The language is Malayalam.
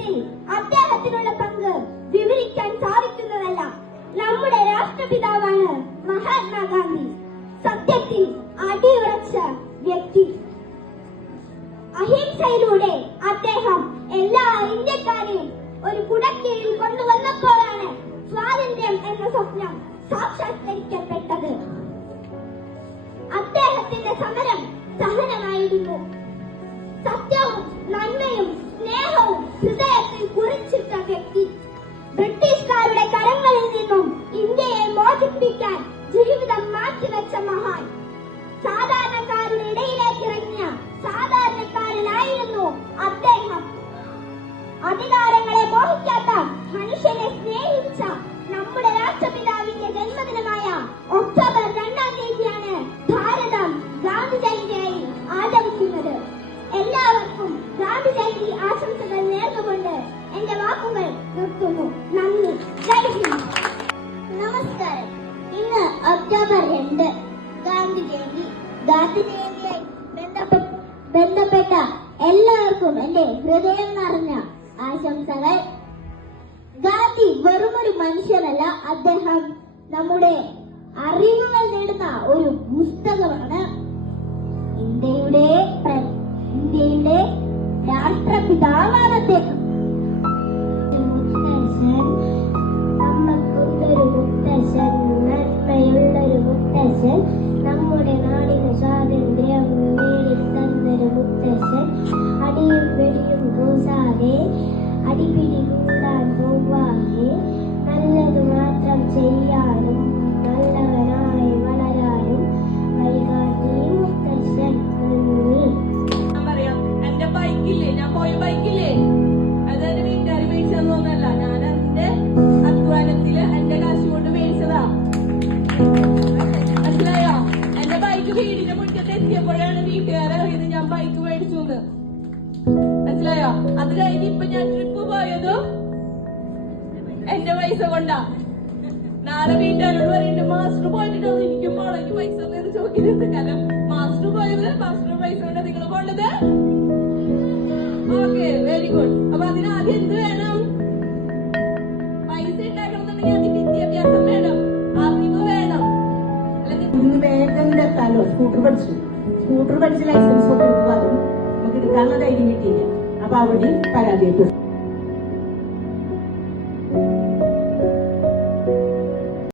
വികസനത്തിൽ അദ്ദേഹത്തിനുള്ള പങ്ക് വിവരിക്കാൻ സാധിക്കുന്നതല്ല. നമ്മുടെ രാഷ്ട്രപിതാവാണ് മഹാത്മാഗാന്ധി. സത്യത്തിൽ അടിയുറച്ച വ്യക്തി. അഹിംസയിലൂടെ അദ്ദേഹം എല്ലാ ഇന്ത്യക്കാരെയും ഒരു കുടക്കീഴിൽ കൊണ്ടുവന്നപ്പോഴാണ് സ്വാതന്ത്ര്യം എന്ന സ്വപ്നം സാക്ഷാത്കരിക്കപ്പെട്ടത്. അദ്ദേഹത്തിന്റെ സമരം സഹനമായിരുന്നു. സത്യവും നന്മയും സ്നേഹവും ഹൃദയത്തിൽ കുറിച്ചിട്ട വ്യക്തി. ബ്രിട്ടീഷുകാരുടെ കരങ്ങളിൽ നിന്നും ഇന്ത്യയെ മോചിപ്പിക്കാൻ ജീവിതം മാറ്റിവെച്ച മഹാൻ. സാധാരണക്കാരുടെ ഇടയിലേക്ക് ഇറങ്ങിയ സാധാരണക്കാരനായിരുന്നു അദ്ദേഹം. അധികാരങ്ങളെ മോഹിക്കാത്ത മനുഷ്യനെ സ്നേഹിച്ച നമ്മുടെ രാഷ്ട്രപിതാവിന്റെ ജന്മദിനമായ ഒക്ടോബർ 2-ാം തീയതിയാണ് ഭാരതം ഗാന്ധി ജയന്തിയായി ആചരിക്കുന്നത്. എല്ലാവർക്കും ഗാന്ധി ജയന്തി ആശംസകൾ നേർന്നുകൊണ്ട് എന്റെ വാക്കുകൾ നിർത്തുന്നു. നന്ദി. ജയ് ഹിന്ദ്. നമസ്കാരം. ഇന്ന് ഒക്ടോബർ 2 ഗാന്ധി ജയന്തി. ഗാന്ധി ജയന്തിയായി ബന്ധപ്പെട്ട എല്ലാവർക്കും എന്റെ ഹൃദയം നിറഞ്ഞ ആശംസകൾ. ഗാന്ധി വെറുമൊരു മനുഷ്യനല്ല, അദ്ദേഹം നമ്മുടെ അറിവുകൾ നേടുന്ന ഒരു പുസ്തകമാണ്. ഇന്ത്യയുടെ രാഷ്ട്രപിതാവാണ് അദ്ദേഹം. നമുക്കൊരു മുത്തശ്ശൻ, നന്മയുള്ളൊരു മുത്തശ്ശൻ, നമ്മുടെ നാടിന് സ്വാതന്ത്ര്യം നേടിത്തന്നൊരു മുത്തശ്ശൻ. അടിയും വെടിയും കൂസാതെ അടിപിടി കൂടാൻ പോവാതെ നല്ലത് മാത്രം ചെയ്യാനും നല്ലവനായി വളരാനും വഴികാട്ടി മുത്തശ്ശൻ. ഞാൻ പറയാം, എന്റെ ബൈക്കില്ലേ, ഞാൻ പോയ ബൈക്കില്ലേ, അത് എന്റെ വീട്ടുകാർ മേടിച്ചതൊന്നുമല്ല. ഞാൻ എന്റെ അധ്വാനത്തില് എന്റെ കാശ് കൊണ്ട് മേടിച്ചതാ. മനസ്സിലായോ? എന്റെ ബൈക്ക് വീടിന്റെ മുറ്റത്ത് എത്തിയപ്പോഴാണ് വീട്ടുകാരെ അറിയുന്നത് ഞാൻ ബൈക്ക് മേടിച്ചു എന്ന്. മനസ്സിലായോ? അത് കഴിഞ്ഞ് ഇപ്പൊ ഞാൻ ട്രിപ്പ് പോയതും എന്റെ പൈസ കൊണ്ടാ. നാളെ വീട്ടുകാരോട് പറയുന്നുണ്ട്, മാസ്റ്റർ പോയിട്ടുണ്ടോ, എനിക്കും പോണെങ്കിൽ പൈസ ഒന്നും ചോദിക്കുന്നത്. കാരണം മാസ്റ്റർ പോയത് മാസ്റ്റർ പൈസ കൊണ്ട് നിങ്ങൾ പോണ്ടത്. Okay, very good. അപ്പൊ അതിനാദ്യം എന്ത് വേണം? പൈസ ഉണ്ടാക്കണമെന്നുണ്ടെങ്കിൽ അതിന് വിദ്യാഭ്യാസം വേണം, അറിവ് വേണം. സ്കൂട്ടർ പഠിച്ച് ലൈസൻസ് ഒക്കെ എടുത്തു, അതും നമുക്ക് എടുക്കാനുള്ള ധൈര്യം കിട്ടിയില്ല. അപ്പൊ അവിടെ പരാതിപ്പെട്ടു.